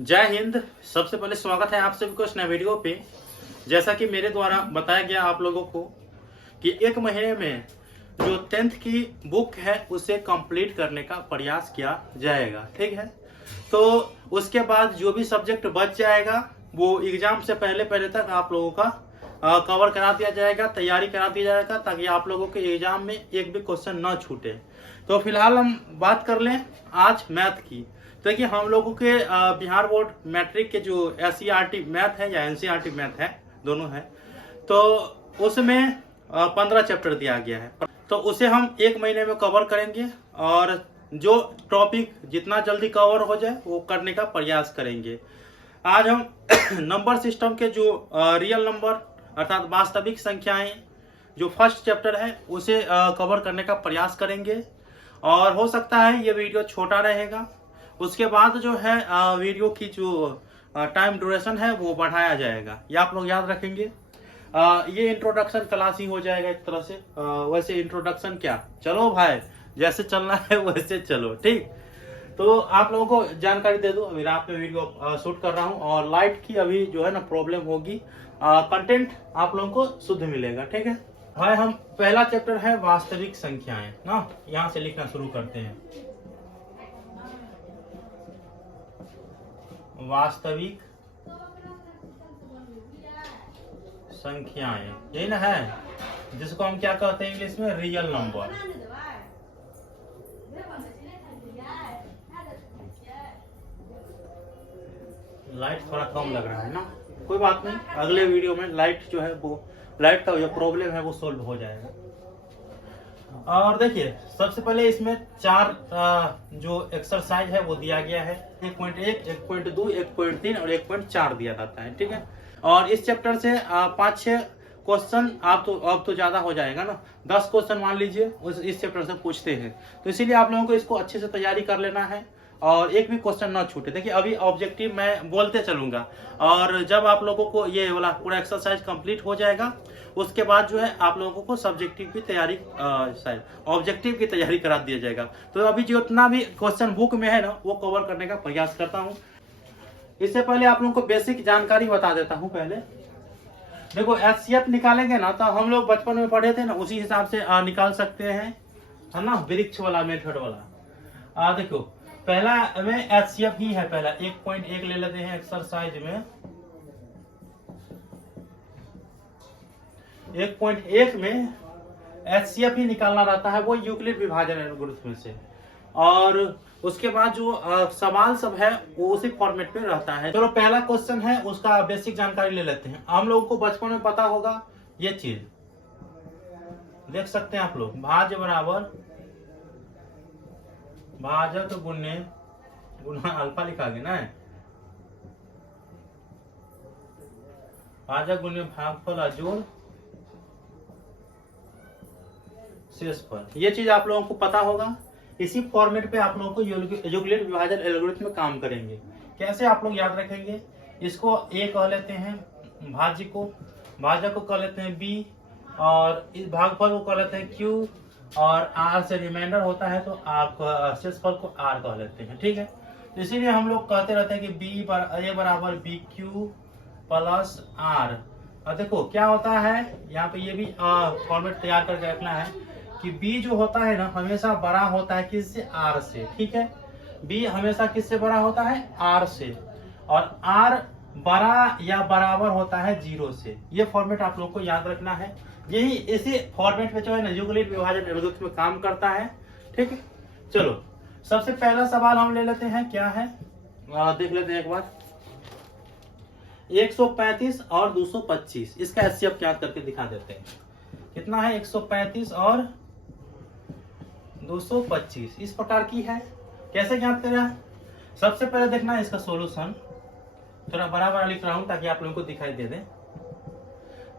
जय हिंद। सबसे पहले स्वागत है आप सभी को इस नए वीडियो पे। जैसा कि मेरे द्वारा बताया गया आप लोगों को कि एक महीने में जो 10th की बुक है उसे कंप्लीट करने का प्रयास किया जाएगा। ठीक है, तो उसके बाद जो भी सब्जेक्ट बच जाएगा वो एग्जाम से पहले पहले तक आप लोगों का कवर करा दिया जाएगा, तैयारी करा दिया जाएगा, ताकि आप लोगों के एग्जाम में एक भी क्वेश्चन न छूटे। तो फिलहाल हम बात कर लें आज मैथ की। तो देखिए, हम लोगों के बिहार बोर्ड मैट्रिक के जो SCERT मैथ है या NCERT मैथ है, दोनों है, तो उसमें 15 चैप्टर दिया गया है। तो उसे हम एक महीने में कवर करेंगे और जो टॉपिक जितना जल्दी कवर हो जाए वो करने का प्रयास करेंगे। आज हम नंबर सिस्टम के जो रियल नंबर अर्थात वास्तविक संख्याएं जो फर्स्ट चैप्टर है उसे कवर करने का प्रयास करेंगे। और हो सकता है ये वीडियो छोटा रहेगा, उसके बाद जो है वीडियो की जो टाइम ड्यूरेशन है वो बढ़ाया जाएगा, ये आप लोग याद रखेंगे। ये इंट्रोडक्शन क्लास ही हो जाएगा एक तरह से। वैसे इंट्रोडक्शन क्या, चलो भाई जैसे चलना है वैसे चलो। ठीक, तो आप लोगों को जानकारी दे दूं, अभी रात में वीडियो शूट कर रहा हूं और लाइट की अभी जो है ना प्रॉब्लम होगी। कंटेंट आप लोगों को शुद्ध मिलेगा। ठीक है भाई, हम पहला चैप्टर है वास्तविक संख्याएं ना, यहाँ से लिखना शुरू करते हैं। वास्तविक संख्याएं, यही ना है जिसको हम क्या कहते हैं इंग्लिश में, रियल नंबर। लाइट थोड़ा कम लग रहा है ना, कोई बात नहीं, अगले वीडियो में लाइट जो है वो लाइट का जो प्रॉब्लम है वो सोल्व हो जाएगा। और देखिए, सबसे पहले इसमें 4 जो एक्सरसाइज है वो दिया गया है। 1.1, 1.2, 1.3 और 1.4 दिया जाता है। ठीक है, और इस चैप्टर से 5-6 क्वेश्चन आप तो अब तो ज्यादा हो जाएगा ना, 10 क्वेश्चन मान लीजिए इस चैप्टर से पूछते हैं। तो इसीलिए आप लोगों को इसको अच्छे से तैयारी कर लेना है और एक भी क्वेश्चन ना छूटे। देखिए, अभी ऑब्जेक्टिव मैं बोलते चलूंगा और जब आप लोगों को ये वाला पूरा एक्सरसाइज कंप्लीट हो जाएगा उसके बाद जो है आप लोगों को सब्जेक्टिव की तैयारी ऑब्जेक्टिव की तैयारी करा दिया जाएगा। तो अभी जितना भी क्वेश्चन बुक में है ना वो कवर करने का प्रयास करता हूँ। इससे पहले आप लोगों को बेसिक जानकारी बता देता हूँ। पहले देखो, HCF निकालेंगे ना तो हम लोग बचपन में पढ़े थे ना, उसी हिसाब से निकाल सकते हैं, है ना, वृक्ष वाला मेथड वाला। देखो, पहला में HCF ही है। पहला 1.1 ले लेते हैं एक्सरसाइज में। 1.1 में HCF ही निकालना रहता है, वो यूक्लिड विभाजन एल्गोरिथम से। और उसके बाद जो सवाल सब है वो उसी फॉर्मेट में रहता है। चलो, पहला क्वेश्चन है उसका बेसिक जानकारी ले लेते हैं। हम लोगों को बचपन में पता होगा ये चीज, देख सकते हैं आप लोग, भाज्य बराबर भाजक गुणे गुना अल्फा लिखा गया ना, भाजक गुणे भागफल जोड़ शेषफल। ये चीज आप लोगों को पता होगा। इसी फॉर्मेट पे आप लोगों को यूक्लिड विभाजन एल्गोरिथम में काम करेंगे। कैसे आप लोग याद रखेंगे, इसको A कह लेते हैं, भाज्य को, भाजक को कह लेते हैं B, और इस भागफल को कह लेते हैं Q, और R से रिमाइंडर होता है तो आप शेषफल को R कह लेते हैं। ठीक है, तो इसीलिए हम लोग कहते रहते हैं कि A बराबर BQ प्लस R। और देखो क्या होता है, यहाँ पे ये भी फॉर्मेट तैयार करके रखना है कि B जो होता है ना हमेशा बड़ा होता है किससे, R से। ठीक है, B हमेशा किससे बड़ा होता है, R से, और R बड़ा या बराबर होता है 0 से। ये फॉर्मेट आप लोगों को याद रखना है। यही इसी फॉर्मेट में जो है ना यूक्लिड विभाजन एल्गोरिथम में काम करता है। ठीक है, चलो सबसे पहला सवाल हम ले लेते हैं, क्या है देख लेते हैं एक बार। 135 और 225, इसका HCF क्या करके दिखा देते हैं। कितना है, 135 और 225 इस प्रकार की है। कैसे ज्ञात करें, सबसे पहले देखना है इसका सॉल्यूशन। थोड़ा बड़ा बड़ा लिख रहा हूं ताकि आप लोगों को दिखाई दे दे।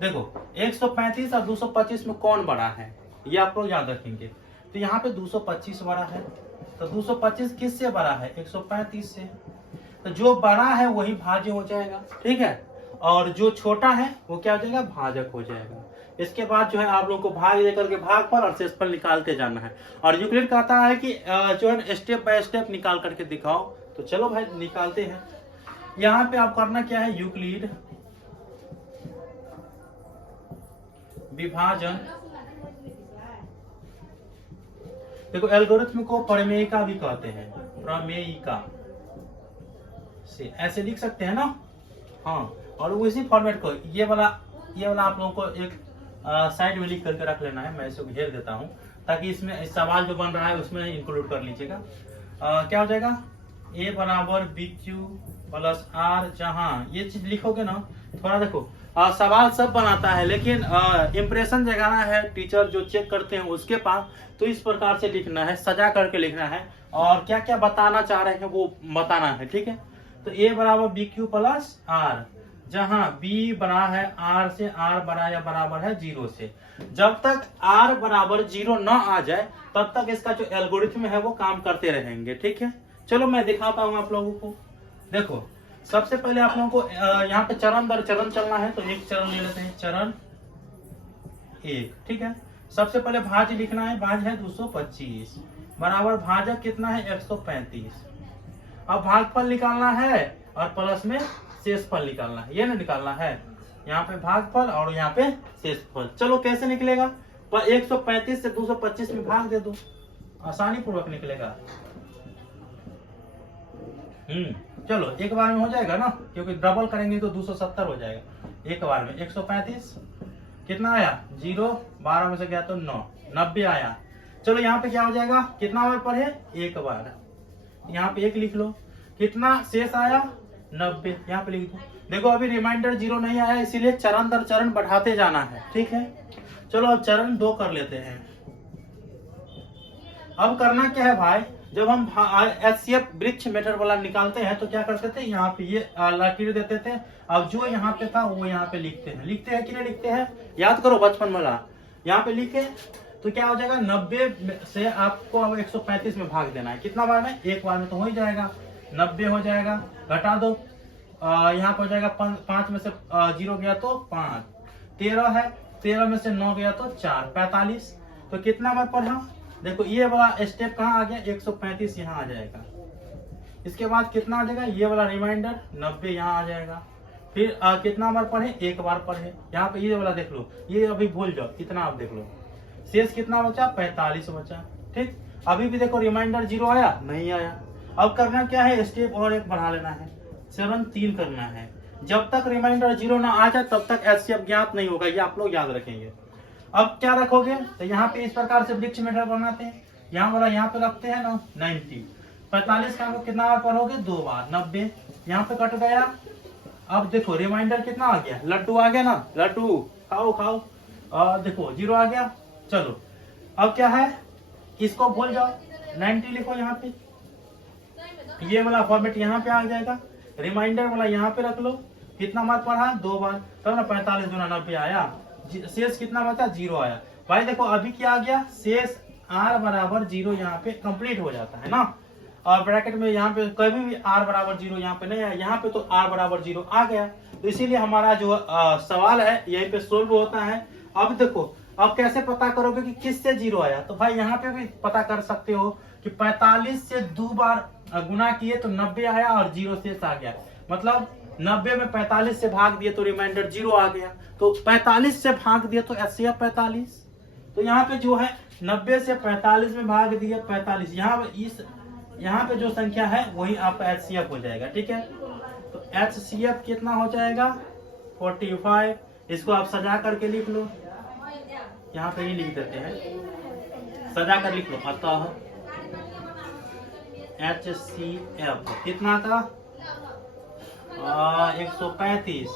देखो, 135 और 225 में कौन बड़ा है ये आप लोग याद रखेंगे। तो यहाँ पे 225 बड़ा है, तो 225 किससे बड़ा है, 135 से। तो जो बड़ा है वही भाज्य हो जाएगा। ठीक है, और जो छोटा है वो क्या हो जाएगा, भाजक हो जाएगा। इसके बाद जो है आप लोगों को भाग देकर के भागफल और शेषफल निकालते जाना है। और यूक्लिड कहता है कि जो है स्टेप बाय स्टेप निकाल करके दिखाओ। तो चलो भाई निकालते हैं। यहाँ पे आप करना क्या है, यूक्लिड विभाजन। देखो एल्गोरिथम को प्रमेयिका भी कहते हैं, प्रमेयिका से ऐसे लिख सकते हैं ना। हाँ, और उसी फॉर्मेट को ये वाला आप लोगों को एक साइड में लिख करके रख लेना है। मैं इसको घेर देता हूँ ताकि इसमें इस सवाल जो बन रहा है उसमें इंक्लूड कर लीजिएगा। क्या हो जाएगा, ए बराबर बी क्यू प्लस आर। जहाँ ये चीज लिखोगे ना, थोड़ा देखो सवाल सब बनाता है लेकिन इम्प्रेशन जगाना है टीचर जो चेक करते हैं उसके पास, तो इस प्रकार से लिखना है, सजा करके लिखना है और क्या क्या बताना चाह रहे हैं वो बताना है। ठीक है, तो ए बराबर बी क्यू प्लस आर, जहां बी बड़ा है आर से, आर बड़ा या बराबर है 0 से। जब तक आर बराबर 0 न आ जाए तब तक इसका जो एल्गोरिथम है वो काम करते रहेंगे। ठीक है, चलो मैं दिखाता हूं आप लोगों को। देखो सबसे पहले आप लोगों को यहाँ पे चरण दर चरण चलना है, तो एक चरण ले लेते हैं, चरण 1। ठीक है, सबसे पहले भाज्य लिखना है, भाज्य है 225 बराबर भाजक कितना है 135। अब भागफल निकालना है और प्लस में शेषफल निकालना है, ये ना निकालना है, यहाँ पे भागफल और यहाँ पे शेषफल। चलो कैसे निकलेगा, पर 135 से 225 में भाग दे दो, आसानी पूर्वक निकलेगा। चलो एक बार में हो जाएगा ना, क्योंकि डबल करेंगे तो 270 हो जाएगा। एक बार में 135 कितना आया 0, 12 में से गया तो 9, 90 आया। चलो यहाँ पे क्या हो जाएगा, कितना बार पर है, एक बार, यहाँ पे 1 लिख लो। कितना शेष आया 90, यहाँ पे लिख दो। देखो अभी रिमाइंडर 0 नहीं आया, इसीलिए चरण दर चरण बढ़ाते जाना है। ठीक है, चलो अब चरण 2 कर लेते हैं। अब करना क्या है भाई, जब हम HCF वृक्ष मेथड वाला निकालते हैं तो क्या करते थे, यहाँ पे ये लकीर देते थे। अब जो यहाँ पे था वो यहाँ पे लिखते हैं कि नहीं लिखते हैं, याद करो बचपन वाला। यहाँ पे लिखे तो क्या हो जाएगा, 90 से आपको अब 135 में भाग देना है। कितना बार में, एक बार में तो हो ही जाएगा, 90 हो जाएगा। घटा दो, यहाँ पे हो जाएगा 5 में से 0 गया तो 5, 13 है, 13 में से 9 गया तो 4, 45। तो कितना बार पढ़ा, देखो ये वाला स्टेप कहाँ आ गया, 135 यहाँ आ जाएगा। इसके बाद कितना आ जाएगा, ये वाला रिमाइंडर 90 यहाँ आ जाएगा। फिर कितना बार पढ़े, एक बार पढ़े। यहाँ पे ये वाला देख लो, ये अभी भूल जाओ, कितना आप देख लो, शेष कितना बचा, 45 बचा। ठीक, अभी भी देखो रिमाइंडर 0 आया नहीं आया। अब करना क्या है, स्टेप और एक बढ़ा लेना है, चरण 3 करना है। जब तक रिमाइंडर 0 ना आ जाए तब तक HCF ज्ञात नहीं होगा, ये आप लोग याद रखेंगे। अब क्या रखोगे, तो यहाँ पे इस प्रकार से वृक्ष मेथड बनाते हैं, यहाँ वाला यहाँ पे रखते हैं ना 90, 45 का कितना बार पढ़ोगे, 2 बार, 90 यहाँ पे कट गया। अब देखो रिमाइंडर कितना आ गया, लड्डू आ गया ना, लड्डू खाओ खाओ, देखो 0 आ गया। चलो अब क्या है, इसको भूल जाओ, 90 लिखो यहाँ पे, ये वाला फॉर्मेट यहाँ पे आ जाएगा, रिमाइंडर वाला यहाँ पे रख लो। कितना बार पढ़ा, 2 बार, तब ना 45 गुना 90 आया। शेष कितना बचा, 0 आया। भाई देखो अभी क्या आ गया, शेष r बराबर 0 यहाँ पे कंप्लीट हो जाता है ना, और ब्रैकेट में यहाँ पे कभी भी r बराबर 0 यहाँ पे नहीं आया, यहाँ पे तो r बराबर 0 आ गया। तो इसीलिए हमारा जो सवाल है यहीं पे सोल्व होता है। अब देखो अब कैसे पता करोगे कि किससे 0 आया, तो भाई यहाँ पे भी पता कर सकते हो कि 45 से 2 बार गुना किए तो 90 आया और 0 शेष आ गया। मतलब 90 में 45 से भाग दिए तो रिमाइंडर 0 आ गया, तो 45 से भाग दिए तो HCF 45। तो यहाँ पे जो है 90 से 45 में भाग दिए 45, यहाँ पे जो संख्या है वही आपका HCF हो जाएगा। ठीक है, तो HCF कितना हो जाएगा 45। इसको आप सजा करके लिख लो, यहाँ पे ही लिख देते हैं, सजा कर लिख लो। अतः HCF कितना था, 135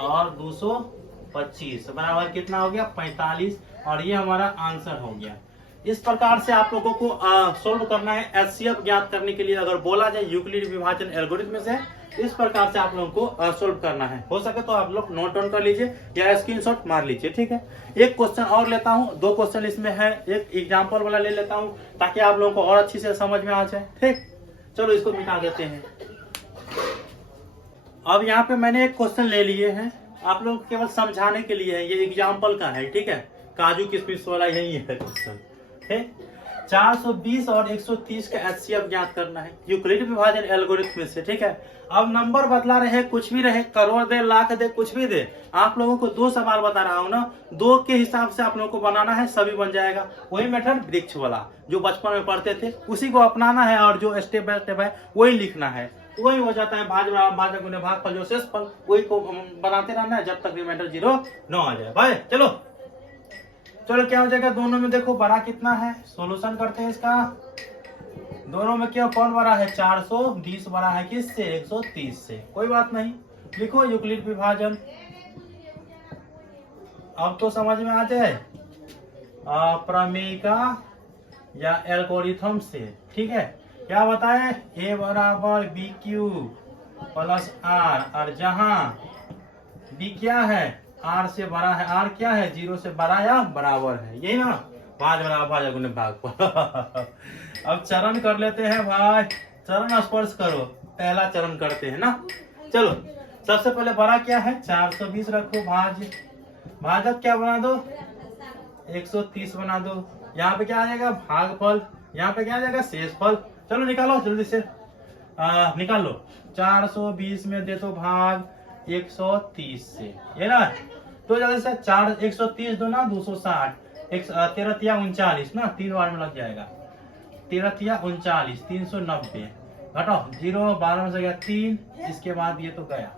और 225 बराबर कितना हो गया, 45, और ये हमारा आंसर हो गया। इस प्रकार से आप लोगों को सोल्व करना है। HCF ज्ञात करने के लिए अगर बोला जाए यूक्लिड विभाजन एल्गोरिथम से, इस प्रकार से आप लोगों को सोल्व करना है। हो सके तो आप लोग नोट डाउन कर लीजिए या स्क्रीनशॉट मार लीजिए। ठीक है, एक क्वेश्चन और लेता हूँ, 2 क्वेश्चन इसमें है, एक एग्जाम्पल वाला ले लेता हूँ ताकि आप लोगों को और अच्छी से समझ में आ जाए। ठीक, चलो इसको मिटा देते हैं। अब यहाँ पे मैंने एक क्वेश्चन ले लिए हैं, आप लोग केवल समझाने के लिए है, ये एग्जाम्पल का है। ठीक है, काजू किशमिश वाला यही है क्वेश्चन। ठीक, 420 और 130 का HCF ज्ञात करना है यूक्लिड विभाजन एल्गोरिथम से। ठीक है, अब नंबर बदला रहे, कुछ भी रहे, करोड़ दे, लाख दे, कुछ भी दे, आप लोगों को 2 सवाल बता रहा हूं ना, 2 के हिसाब से आप लोगों को बनाना है, सभी बन जाएगा। वही मेथड वृक्ष वाला जो बचपन में पढ़ते थे उसी को अपनाना है, और जो स्टेप बाय स्टेप है वही लिखना है, वही हो जाता है। भाजक गुणे भागफल जो शेषफल, वही को बनाते रहना है जब तक रिमाइंडर 0 न आ जाए। भाई चलो क्या हो जाएगा, दोनों में देखो बड़ा कितना है, सोल्यूशन करते हैं इसका। दोनों में क्या कौन बड़ा है, 420 बड़ा है किससे, 130 से। कोई बात नहीं, लिखो यूक्लिड विभाजन। अब तो समझ में आ जाए प्रमेय का या एल्गोरिथम से। ठीक है, क्या बताए, A बराबर BQ प्लस R, और जहां B क्या है, R से बड़ा है, R क्या है, 0 से बड़ा या बराबर है, यही ना, भाजक गुणे भागफल। अब चरण कर लेते हैं भाई, चरण स्पर्श करो, पहला चरण करते हैं ना। चलो सबसे पहले बड़ा क्या है, 420 रखो, भाजक क्या बना दो, 130 बना दो। यहाँ पे क्या आ जाएगा, भागफल, यहाँ पे क्या आ जाएगा, शेषफल। चलो निकालो जल्दी से, निकाल लो। 420 में दे तो भाग 130 से, ये ना, तो जल्दी से 130 दो ना 260, 13 तिया 39 ना, 3 बार में लग जाएगा, 13 तिया 39, 390 घटाओ, 0 12 में से गया 3, इसके बाद ये तो गया,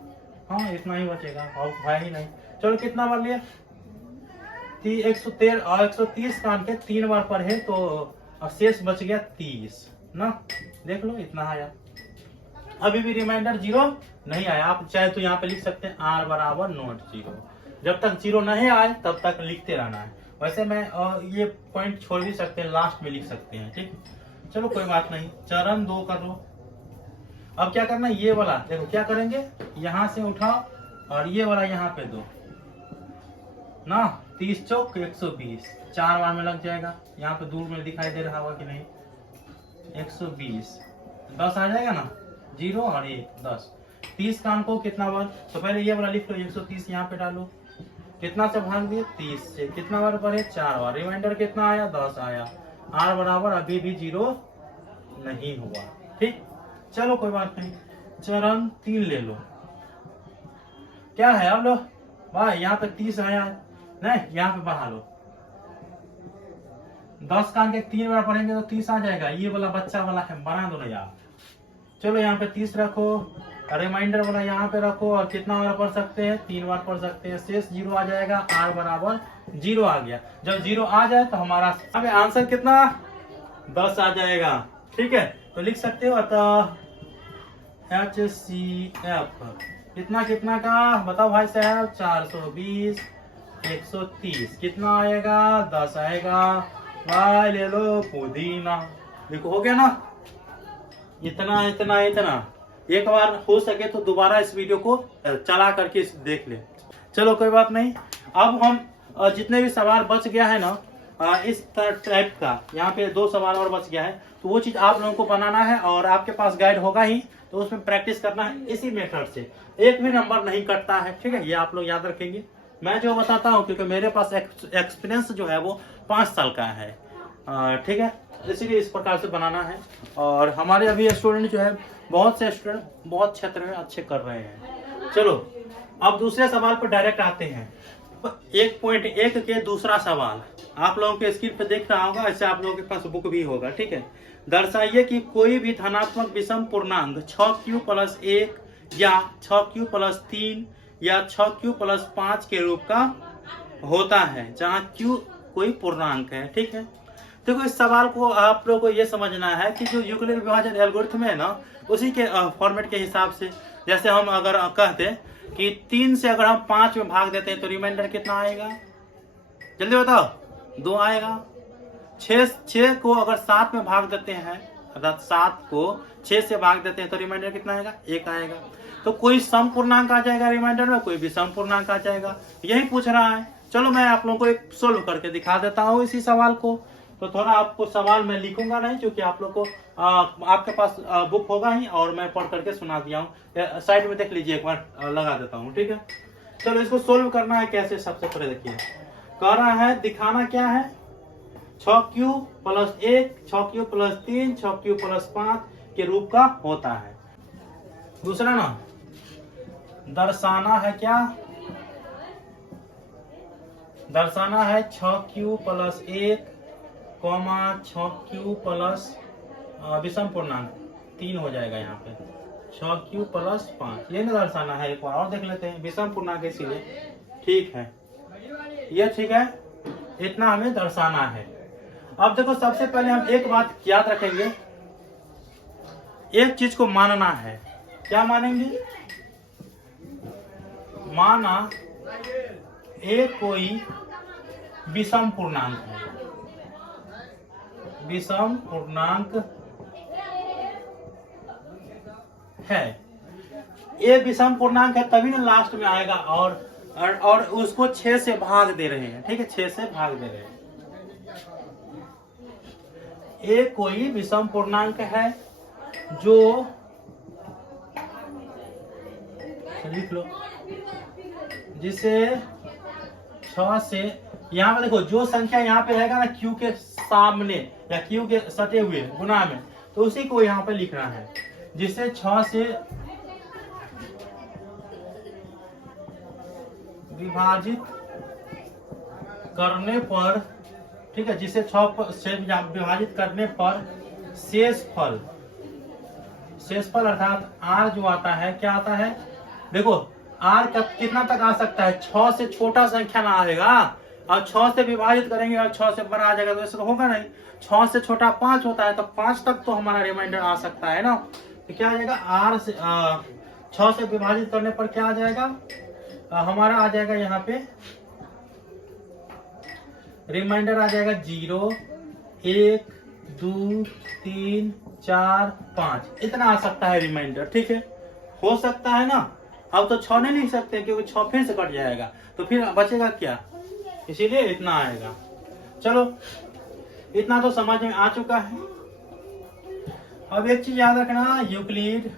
हाँ इतना ही बचेगा, और भाई ही नहीं। चलो कितना बार लिया, 113 और 130 काट के 3 बार पर है, तो अब शेष बच गया 30 ना, देख लो इतना आया। अभी भी रिमाइंडर 0 नहीं आया, आप चाहे तो यहाँ पे लिख सकते हैं R बराबर नॉट 0, जब तक 0 नहीं आए तब तक लिखते रहना है। वैसे मैं ये पॉइंट छोड़ भी सकते हैं, लास्ट में लिख सकते हैं। ठीक, चलो कोई बात नहीं, चरण 2 कर लो। अब क्या करना, ये वाला देखो क्या करेंगे, यहाँ से उठाओ और ये वाला यहाँ पे दो ना, 30 चौक 120, 4 बार में लग जाएगा। यहाँ पे दूर में दिखाई दे रहा होगा कि नहीं, 120, 10 आ जाएगा ना, 0 और 1 10, 30 का अंक को कितना बार, तो पहले ये वाला लिख लो, 130 यहाँ पे डालो, कितना से भाग दिए 30 से, कितना बार पर है 4 बार, रिमाइंडर कितना आया 10 आया। R बराबर अभी भी 0 नहीं हुआ। ठीक, चलो कोई बात नहीं, चरण 3 ले लो। क्या है अब लो भाई, यहाँ पे 30 आया नहीं, यहाँ पे बढ़ा लो, 10 का अंक 3 बार पढ़ेंगे तो 30 आ जाएगा, ये वाला बच्चा वाला है, बना दो ना यार। चलो यहाँ पे 30 रखो, रिमाइंडर वाला यहाँ पे रखो, और कितना बार पढ़ सकते हैं, 3 बार पढ़ सकते हैं, शेष 0 आ जाएगा, R बराबर 0 आ गया। जब 0 आ जाए तो हमारा अब आंसर कितना, 10 आ जाएगा। ठीक है, तो लिख सकते हो अतः HCF कितना का बताओ भाई साहब, 420 130 कितना आएगा, 10 आएगा। भाई ले लो पुदीना, देखो हो गया ना, इतना इतना इतना। एक बार हो सके तो दोबारा इस वीडियो को चला करके देख ले। चलो कोई बात नहीं, अब हम जितने भी सवाल बच गया है ना, इस टाइप का यहाँ पे 2 सवाल और बच गया है, तो वो चीज आप लोगों को बनाना है, और आपके पास गाइड होगा ही, तो उसमें प्रैक्टिस करना है इसी मेथड से, एक भी नंबर नहीं कटता है। ठीक है, ये आप लोग याद रखेंगे, मैं जो बताता हूँ, क्योंकि मेरे पास एक्सपीरियंस जो है वो 5 साल का है। ठीक है, इसीलिए इस प्रकार से बनाना है, और हमारे अभी स्टूडेंट जो है, बहुत से स्टूडेंट बहुत क्षेत्र में अच्छे कर रहे हैं। चलो अब दूसरे सवाल पर डायरेक्ट आते हैं। 1.1 के दूसरा सवाल आप लोगों के स्क्रीन पे देख रहा होगा, ऐसे आप लोगों के पास बुक भी होगा। ठीक है, दर्शाइए कि कोई भी धनात्मक विषम पूर्णांक 6q + 1 या 6q + 3 या 6q + 5 के रूप का होता है, जहाँ q कोई पूर्णांक है। ठीक है, देखो इस सवाल को आप लोगों को ये समझना है कि जो यूक्लिड विभाजन एल्गोरिथम है ना, उसी के फॉर्मेट के हिसाब से, जैसे हम अगर कहते हैं कि 3 से अगर हम 5 में भाग देते हैं तो रिमाइंडर कितना आएगा, जल्दी बताओ, 2 आएगा। 6 को अगर 7 में भाग देते हैं, अर्थात 7 को 6 से भाग देते हैं तो रिमाइंडर कितना आएगा, 1 आएगा। तो कोई सम पूर्णांक आ जाएगा रिमाइंडर में, कोई भी सम पूर्णांक आ जाएगा, यही पूछ रहा है। चलो मैं आप लोगों को एक सोल्व करके दिखा देता हूँ इसी सवाल को। तो थोड़ा आपको सवाल मैं लिखूंगा नहीं, क्योंकि आप लोग को आपके पास बुक होगा ही, और मैं पढ़ करके सुना दिया हूँ। साइड में देख लीजिए, एक बार लगा देता हूँ। ठीक है, चलो इसको सोल्व करना है कैसे। सबसे पहले देखिए, कह रहा है दिखाना क्या है, 6q plus 1, 6q plus 3, 6q plus 5 के रूप का होता है। दूसरा ना दर्शाना है क्या, दर्शाना है 6q प्लस 1, 6q प्लस विषम पूर्णांक 3 हो जाएगा यहाँ पे, 6q प्लस 5, ये ना दर्शाना है। एक बार और देख लेते हैं, विषम पूर्णांक इसीलिए ठीक है, ये ठीक है, इतना हमें दर्शाना है। अब देखो सबसे पहले हम एक बात याद रखेंगे, एक चीज को मानना है। क्या मानेंगे? माना एक कोई विषम पूर्णांक है, विषम पूर्णांक है, ये विषम पूर्णांक है तभी ना लास्ट में आएगा, और उसको 6 से भाग दे रहे हैं, ठीक है, 6 से भाग दे रहे हैं। एक कोई विषम पूर्णांक है जो, लिख लो, जिसे 6 से, यहाँ पे देखो जो संख्या यहाँ पे रहेगा ना q के सामने या q के सटे हुए गुना में, तो उसी को यहाँ पे लिखना है, जिसे 6 से विभाजित करने पर, ठीक है, जिसे 6 से विभाजित करने पर शेषफल, शेषफल अर्थात r जो आता है, क्या आता है, देखो r का कितना तक आ सकता है, 6 से छोटा संख्या ना आएगा, और 6 से विभाजित करेंगे और 6 से बड़ा आ जाएगा, तो ऐसा तो होगा नहीं। 6 से छोटा 5 होता है, तो 5 तक तो हमारा रिमाइंडर आ सकता है ना। तो क्या आ जाएगा, r से 6 से विभाजित करने पर क्या आ जाएगा, हमारा आ जाएगा यहाँ पे रिमाइंडर आ जाएगा 0, 1, 2, 3, 4, 5, इतना आ सकता है रिमाइंडर, ठीक है, हो सकता है ना। अब तो 6 नहीं लिख सकते क्योंकि 6 फिर से कट जाएगा, तो फिर बचेगा क्या, इसीलिए इतना आएगा। चलो इतना तो समझ में आ चुका है। अब एक चीज याद रखना, यूक्लिड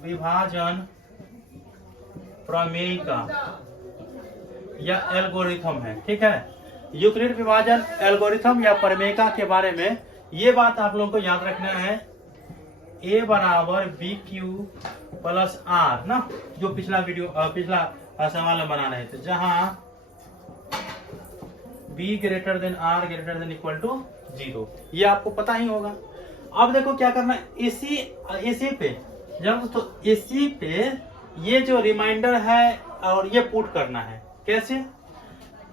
विभाजन प्रमेय का या एल्गोरिथम है, ठीक है, यूक्लिड विभाजन एल्गोरिथम या प्रमेय के बारे में ये बात आप लोगों को याद रखना है, a बराबर बी क्यू प्लस आर ना, जो पिछला सवाल में बना रहे थे, जहां b greater than r greater than equal to 0, ये आपको पता ही होगा। अब देखो क्या करना है, इसी पे जब, तो इसी पे ये जो रिमाइंडर है और ये पुट करना है, कैसे,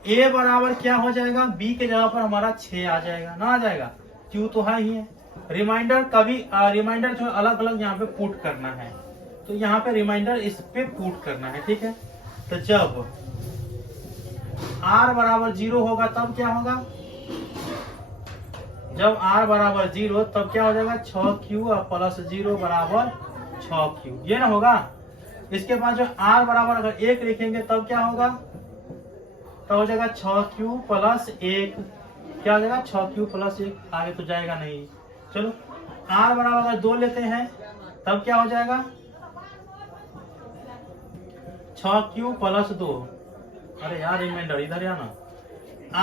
a बराबर क्या हो जाएगा, b के जगह पर हमारा 6 आ जाएगा ना, आ जाएगा, q तो है ही है, रिमाइंडर कभी रिमाइंडर जो अलग अलग यहाँ पे पुट करना है, तो यहाँ पे रिमाइंडर इस पे पुट करना है, ठीक है। तो जब r बराबर 0 होगा तब क्या होगा, जब r बराबर 0 तब क्या हो जाएगा, 6q प्लस 0 बराबर 6q, ये ना होगा। इसके बाद जो r बराबर अगर 1 लिखेंगे तब क्या होगा, तब हो जाएगा 6q प्लस 1, क्या हो जाएगा, 6q प्लस 1, आगे तो जाएगा नहीं। चलो r बराबर अगर 2 लेते हैं तब क्या हो जाएगा, 6q प्लस 2, अरे यार रिमाइंडर इधर आना,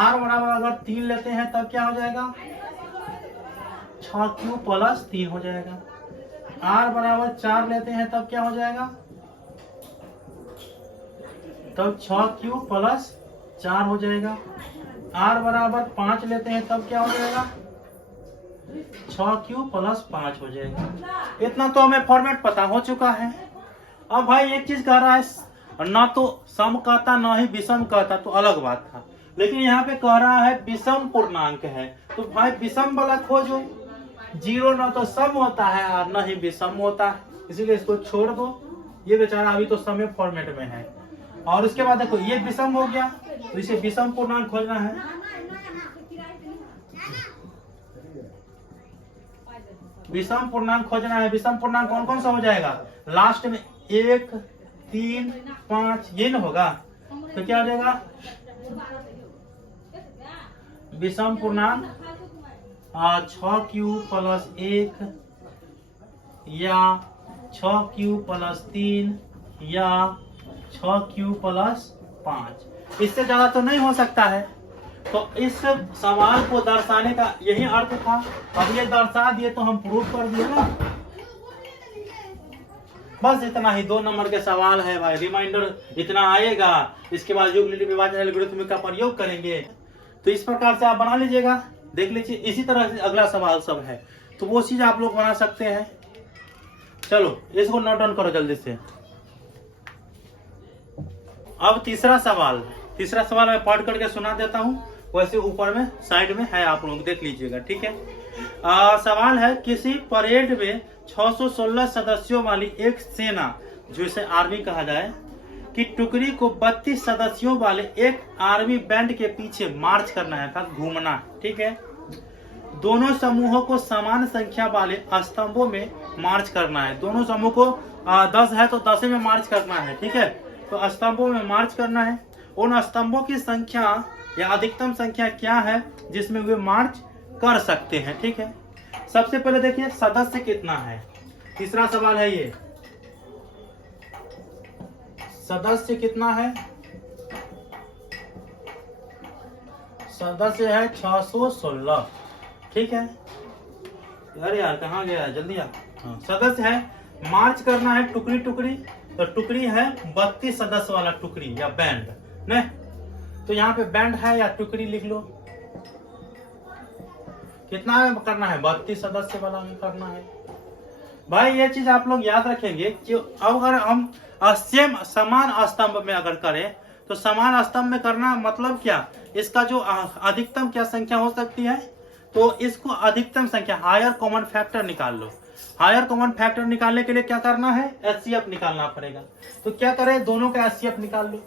r बराबर अगर 3 लेते हैं तब क्या हो जाएगा, 6q प्लस 3 हो जाएगा। r बराबर 4 लेते हैं तब क्या हो जाएगा, तब 6q प्लस 4 हो जाएगा। r बराबर 5 लेते हैं तब क्या हो जाएगा, 6q प्लस 5 हो जाएगा। इतना तो हमें फॉर्मेट पता हो चुका है। अब भाई एक चीज कह रहा है, ना तो सम कहता ना ही विषम कहता तो अलग बात था, लेकिन यहाँ पे कह रहा है विषम पूर्णांक है, तो भाई विषम वाला खोजो। 0 ना तो सम होता है और ना ही विषम होता है, इसीलिए इसको छोड़ दो, ये बेचारा अभी तो सम फॉर्मेट में है। और उसके बाद देखो ये विषम हो गया, तो इसे विषम पूर्णांक खोजना है। विषम पूर्णांक खोजना है, विषम पूर्णांक कौन कौन सा हो जाएगा, लास्ट में 1, 3, 5 ये न होगा, तो क्या हो जाएगा, विषम पूर्णांक 6q प्लस 1 या 6q प्लस 3 या 6q प्लस 5, इससे ज्यादा तो नहीं हो सकता है। तो इस सवाल को दर्शाने का यही अर्थ था। अब ये दर्शा दिए तो हम प्रूफ कर दिए ना। बस इतना ही 2 नंबर के सवाल है भाई। रिमाइंडर इतना आएगा, इसके बाद यूक्लिडी विभाजन एल्गोरिथम का प्रयोग करेंगे। तो इस प्रकार से आप बना लीजिएगा, देख लीजिए। इसी तरह से अगला सवाल सब है, तो वो चीज आप लोग बना सकते हैं। चलो इसको नोट डाउन करो जल्दी से। अब तीसरा सवाल मैं पढ़ करके सुना देता हूँ, वैसे ऊपर में साइड में है, आप लोग देख लीजिएगा, ठीक है। सवाल है, किसी परेड में 616 सदस्यों वाली एक सेना, जो इसे आर्मी कहा जाए, की टुकड़ी को 32 सदस्यों वाले एक आर्मी बैंड के पीछे मार्च करना है, था घूमना, ठीक है। दोनों समूहों को समान संख्या वाले स्तंभों में मार्च करना है। दोनों समूह को 10 है तो 10 में मार्च करना है, ठीक है। तो स्तंभों में मार्च करना है। उन स्तंभों की संख्या या अधिकतम संख्या क्या है जिसमें वे मार्च कर सकते हैं, ठीक है। सबसे पहले देखिए सदस्य कितना है। तीसरा सवाल है ये, सदस्य कितना है? सदस्य है 616, ठीक है। अरे यार कहाँ गया, जल्दी आ। हाँ, सदस्य है, मार्च करना है टुकड़ी टुकड़ी, तो टुकड़ी है 32 सदस्य वाला टुकड़ी या बैंड, नहीं तो यहाँ पे बैंड है या टुकड़ी लिख लो। कितना में करना है? 32 सदस्य वाला में करना है भाई। ये चीज आप लोग याद रखेंगे कि अगर हम सेम समान स्तंभ में अगर करें तो समान स्तंभ में करना मतलब क्या, इसका जो अधिकतम क्या संख्या हो सकती है, तो इसको अधिकतम संख्या हायर कॉमन फैक्टर निकाल लो। हायर कॉमन फैक्टर निकालने के लिए क्या करना है? HCF निकालना पड़ेगा। तो क्या करें, दोनों का HCF निकाल लो।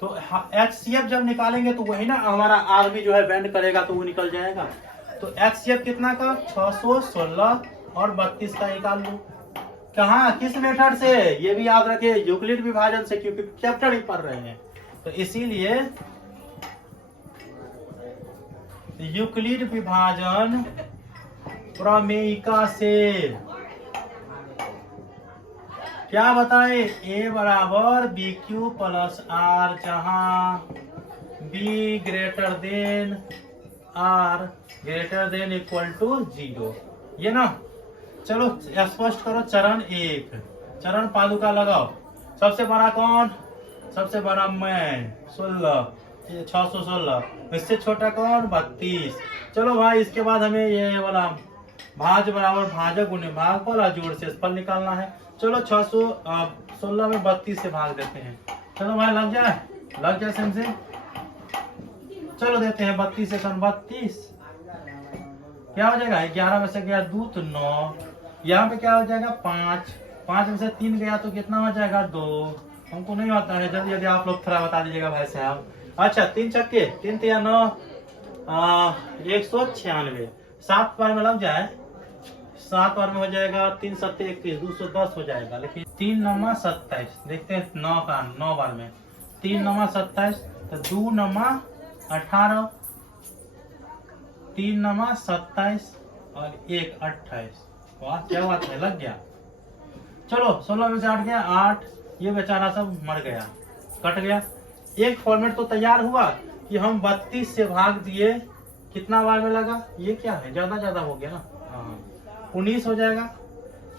तो HCF जब निकालेंगे तो वही ना हमारा आर्मी जो है बैंड करेगा तो वो निकल जाएगा। तो HCF कितना का? 616 और 32 का निकाल लो। कहाँ, किस मेथड से? ये भी याद रखे, यूक्लिड विभाजन से, क्योंकि चैप्टर ही पढ़ रहे हैं। तो इसीलिए यूक्लिड विभाजन प्रमेयिका से क्या बताए? A बराबर BQ प्लस R, जहां B greater than R greater than equal to 0। ये ना, चलो स्पष्ट करो। चरण 1, चरण पादुका लगाओ। सबसे बड़ा कौन? सबसे बड़ा मैं 616। इससे छोटा कौन? 32। चलो भाई, इसके बाद हमें ये वाला भाज बराबर भाजक गुणे भाग वाला जोड़ से फल निकालना है। चलो 616 में 32 से भाग देते हैं। चलो भाई लग जाए सेम से। चलो देते हैं 32 से 32 क्या हो जाएगा? 11 में से गया 2 तो 9। यहाँ पे क्या हो जाएगा? 5 में से 3 गया तो कितना हो जाएगा? 2। हमको नहीं आता है, जल्दी जल्दी आप लोग थोड़ा बता दीजिएगा भाई साहब। अच्छा 3 छक्के 3 या 9 196। 7 बार में लग जाए, 7 बार में हो जाएगा 3 7 21 210 हो जाएगा। लेकिन 3 9 27 देखते हैं 9 का 9 बार में 3 9 27 तो 2 9 18 3 9 27 और 1 28। वाह क्या बात है, लग गया। चलो 16 में से 8 गया 8। ये बेचारा सब मर गया, कट गया। एक फॉर्मेट तो तैयार हुआ कि हम 32 से भाग दिए, कितना बार में लगा? ये क्या है, ज्यादा हो गया ना। हाँ 19 हो जाएगा।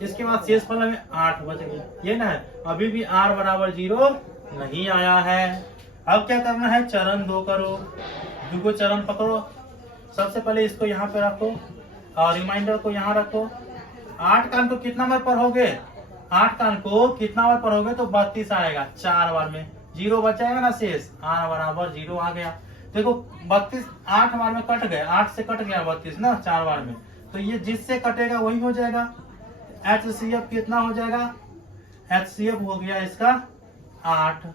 इसके बाद शेष फल में 8 बच गया। ये ना है, अभी भी R बराबर 0 नहीं आया है। अब क्या करना है? चरण 2 करो, 2 को चरण पकड़ो। सबसे पहले इसको यहाँ पे रखो और रिमाइंडर को यहाँ रखो। 8 का अंक कितना बार पढ़ोगे? 8 का अंक को कितना बार पढ़ोगे तो 32 आएगा। 4 बार में 0 बचाएगा ना शेष, R बराबर 0 आ गया। देखो 32 8 बार में कट गए, 8 से कट गया 32 ना 4 बार में, तो ये जिससे कटेगा वही हो जाएगा। HCF कितना हो जाएगा? HCF हो गया इसका 8।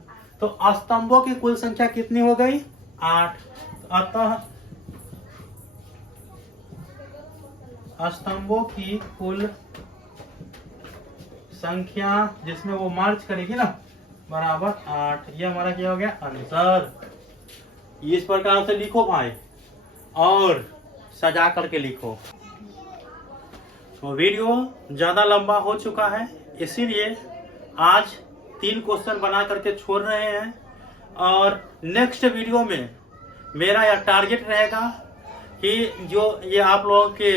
तो स्तंभों की कुल संख्या कितनी हो गई? 8। अतः स्तंभों की कुल संख्या जिसमें वो मार्च करेगी ना बराबर 8। ये हमारा क्या हो गया? आंसर। इस प्रकार से लिखो भाई और सजा करके लिखो। तो वीडियो ज्यादा लंबा हो चुका है, इसीलिए आज 3 क्वेश्चन बना करके छोड़ रहे हैं। और नेक्स्ट वीडियो में मेरा यह टारगेट रहेगा कि जो ये आप लोगों के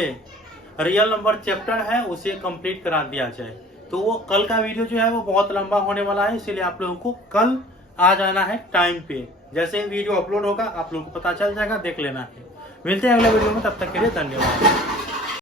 रियल नंबर चैप्टर है उसे कंप्लीट करा दिया जाए। तो वो कल का वीडियो जो है वो बहुत लंबा होने वाला है, इसीलिए आप लोगों को कल आ जाना है टाइम पे। जैसे ही वीडियो अपलोड होगा आप लोगों को पता चल जाएगा, देख लेना है। मिलते हैं अगले वीडियो में, तब तक के लिए धन्यवाद।